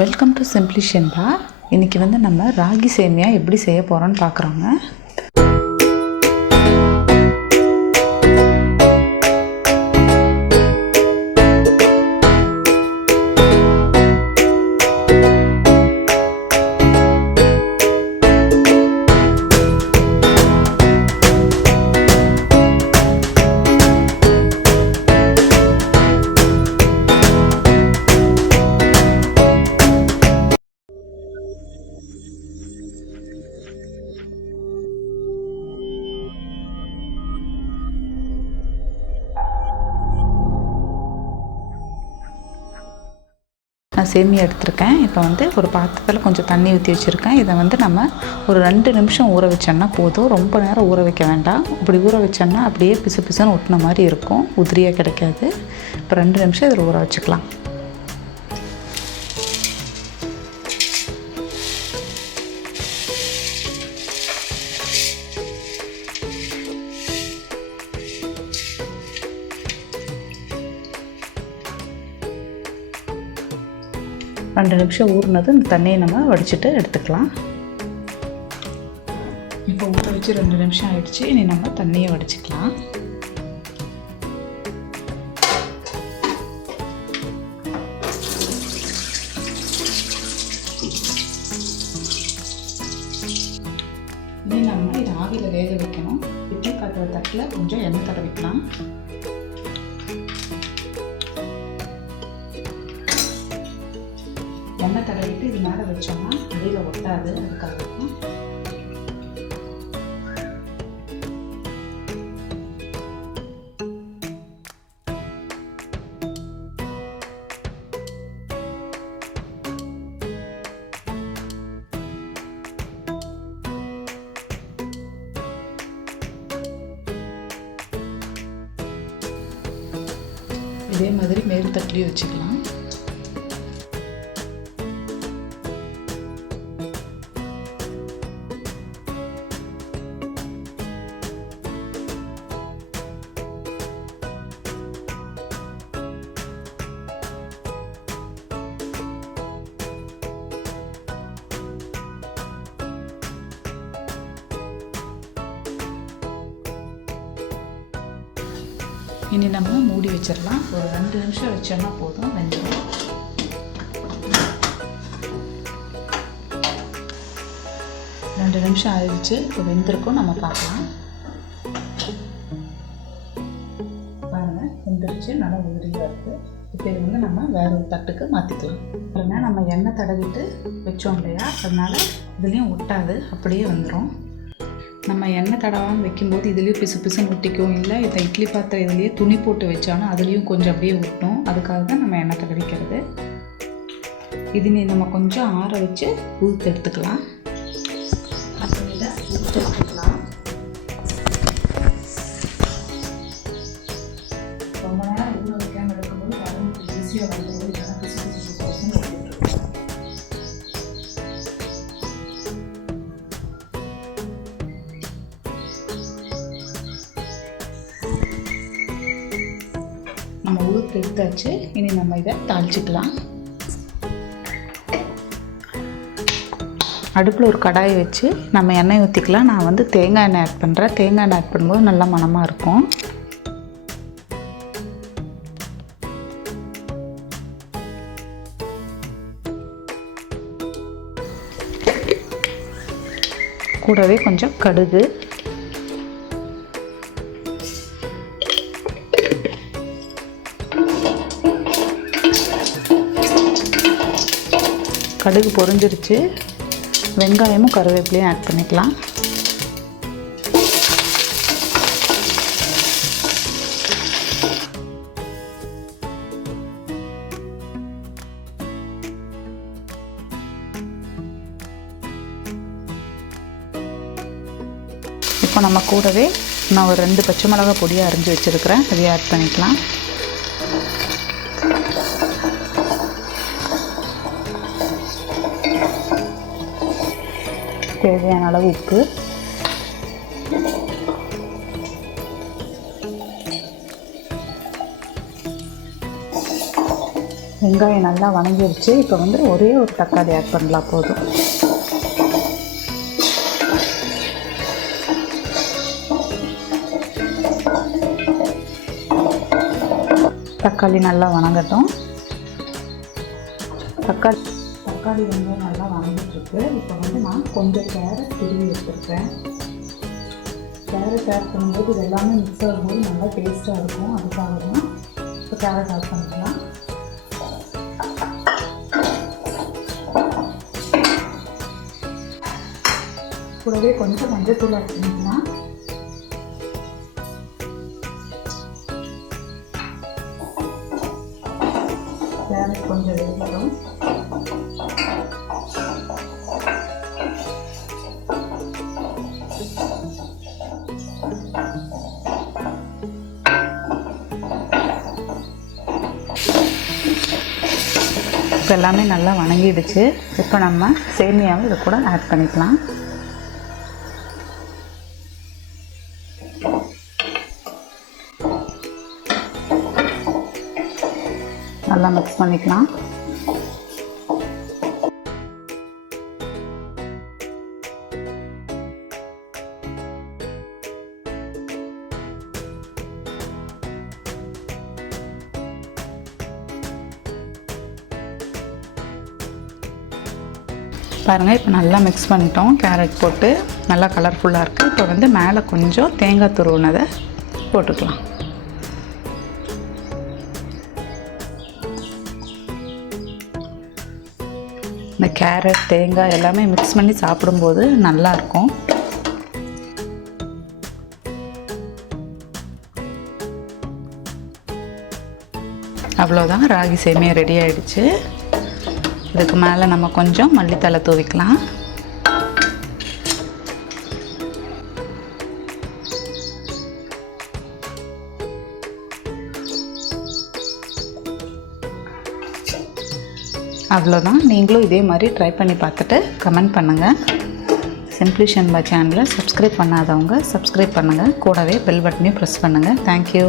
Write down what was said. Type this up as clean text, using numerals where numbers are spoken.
Welcome to simply Shenba. இன்றைக்கி நம்ம ராகி சேமியா எப்படி செய்ய போகிறோன்னு பார்க்குறோங்க. நான் சேமியா எடுத்திருக்கேன். இப்போ ஒரு பாத்திரத்தில் கொஞ்சம் தண்ணி ஊற்றி வச்சுருக்கேன். இதை நம்ம ஒரு 2 நிமிஷம் ஊற வச்சோன்னா போதும். ரொம்ப நேரம் ஊற வைக்க வேண்டாம். இப்படி ஊற வச்சோன்னா அப்படியே பிசு பிசுன்னு ஒட்டின மாதிரி இருக்கும், உதிரியாக கிடைக்காது. இப்போ 2 நிமிஷம் இதில் ஊற வச்சுக்கலாம். ரெண்டு நிமிஷம் ஊறினது இந்த தண்ணியை வடிச்சிட்டு எடுத்துக்கலாம். இப்போ ஊற வச்சு 2 நிமிஷம் ஆயிடுச்சு. இனி தண்ணியை வடிச்சிக்கலாம். இனி இதை ஆவியில் வேக வைக்கணும். இட்லி பாத்திர தட்டில் கொஞ்சம் எண்ணெய் தடவிக்கலாம். எண்ணெய் தடவிட்டு இது மேலே வச்சோம்னா அடியில் ஒட்டாது. அதுக்காக இதே மாதிரி மேல் தட்டிலையும் வச்சுக்கலாம். இனி மூடி வச்சிடலாம். ஒரு 2 நிமிஷம் வச்சோன்னா போதும், வெந்துடும். ரெண்டு நிமிஷம் ஆயிடுச்சு. இப்போ வெந்திருக்கும், நம்ம பார்க்கலாம். பாருங்கள், வெந்துருச்சு, நல்லா உதிரியாக இருக்குது. இப்போ இது நம்ம வேற ஒரு தட்டுக்கு மாற்றிக்கலாம். இல்லைன்னா நம்ம எண்ணெய் தடவிட்டு வச்சோம் இல்லையா, அதனால் இதுலேயும் ஒட்டாது, அப்படியே வந்துடும். நம்ம எண்ணெய் தடவாமல் வைக்கும்போது இதுலேயும் பிசு பிசுன்னு ஒட்டிக்கும். இல்லை இதை இட்லி பாத்திரம் இதுலேயே துணி போட்டு வச்சாலும் அதுலேயும் கொஞ்சம் அப்படியே ஒட்டும். அதுக்காக தான் நம்ம எண்ணெய் தடவிக்கிறது. இது நம்ம கொஞ்சம் ஆற வச்சு ஊற்றி எடுத்துக்கலாம். ரொம்ப நேரம் ஊற வைக்காமல் எடுக்கும்போது வரம்பு ஈஸியாக வந்து இல்லைன்னா பிசு பிசு பிசுன்னு ஒட்டிட்டு நம்ம ஊற்றி எடுத்தாச்சு. இனி நம்ம இதை தாளிச்சிக்கலாம். அடுப்பில் ஒரு கடாயை வச்சு நம்ம எண்ணெய் ஊற்றிக்கலாம். நான் தேங்காய் எண்ணெய் ஆட் பண்ணுறேன். தேங்காய் எண்ணெய் ஆட் பண்ணும்போது நல்லா மணமாக இருக்கும். கூடவே கொஞ்சம் கடுகு, கடுகு பொரிஞ்சிருச்சு. வெங்காயமும் கருவேப்பிலையும் ஆட் பண்ணிக்கலாம். இப்போ நம்ம கூடவே நான் ஒரு 2 பச்சை மிளகாய் பொடியாக அரிஞ்சு வச்சுருக்கிறேன், அதையும் ஆட் பண்ணிக்கலாம். தேவையான அளவு உப்பு, வெங்காயம் நல்லா வணங்கிடுச்சு. இப்போ வந்து ஒரே ஒரு தக்காளி ஆட் பண்ணலாம் போதும். தக்காளி நல்லா வணங்கட்டும். தக்காளி வந்து நல்லா வணங்கிட்டுருக்கு. இப்போ வந்து நான் கொஞ்சம் கேரட் துருவி எடுத்துருக்கேன். கேரட் ஆட் பண்ணும்போது இது எல்லாமே மிக்ஸ் ஆகும்போது நல்லா டேஸ்ட்டாக இருக்கும். அதுக்காக தான் இப்போ கேரட் ஆட் பண்ணிக்கலாம். கூடவே கொஞ்சம் மஞ்சள்தூள் ஆட் பண்ணிக்கலாம். கேரட் கொஞ்சம் வேகட்டும். இப்போ எல்லாமே நல்லா வணங்கிடுச்சு. இப்போ நம்ம சேமியாவை இது கூட ஆட் பண்ணிக்கலாம். நல்லா மிக்ஸ் பண்ணிக்கலாம். பாருங்கள், இப்போ நல்லா மிக்ஸ் பண்ணிட்டோம். கேரட் போட்டு நல்லா கலர்ஃபுல்லாக இருக்குது. இப்போ வந்து மேலே கொஞ்சம் தேங்காய் துருவினதை போட்டுக்கலாம். இந்த கேரட் தேங்காய் எல்லாமே மிக்ஸ் பண்ணி சாப்பிடும்போது நல்லாயிருக்கும். அவ்வளோதான், ராகி சேமியா ரெடி ஆகிடுச்சு. இதுக்கு மேலே நம்ம கொஞ்சம் மல்லித்தழை தூவிக்கலாம். அவ்வளோதான். நீங்களும் இதே மாதிரி ட்ரை பண்ணி பார்த்துட்டு கமெண்ட் பண்ணுங்கள். சிம்பிளி ஷென்பா சேனலை சப்ஸ்கிரைப் பண்ணாதவங்க சப்ஸ்கிரைப் பண்ணுங்கள். கூடவே பெல் பட்டனையும் ப்ரெஸ் பண்ணுங்கள். தேங்க்யூ.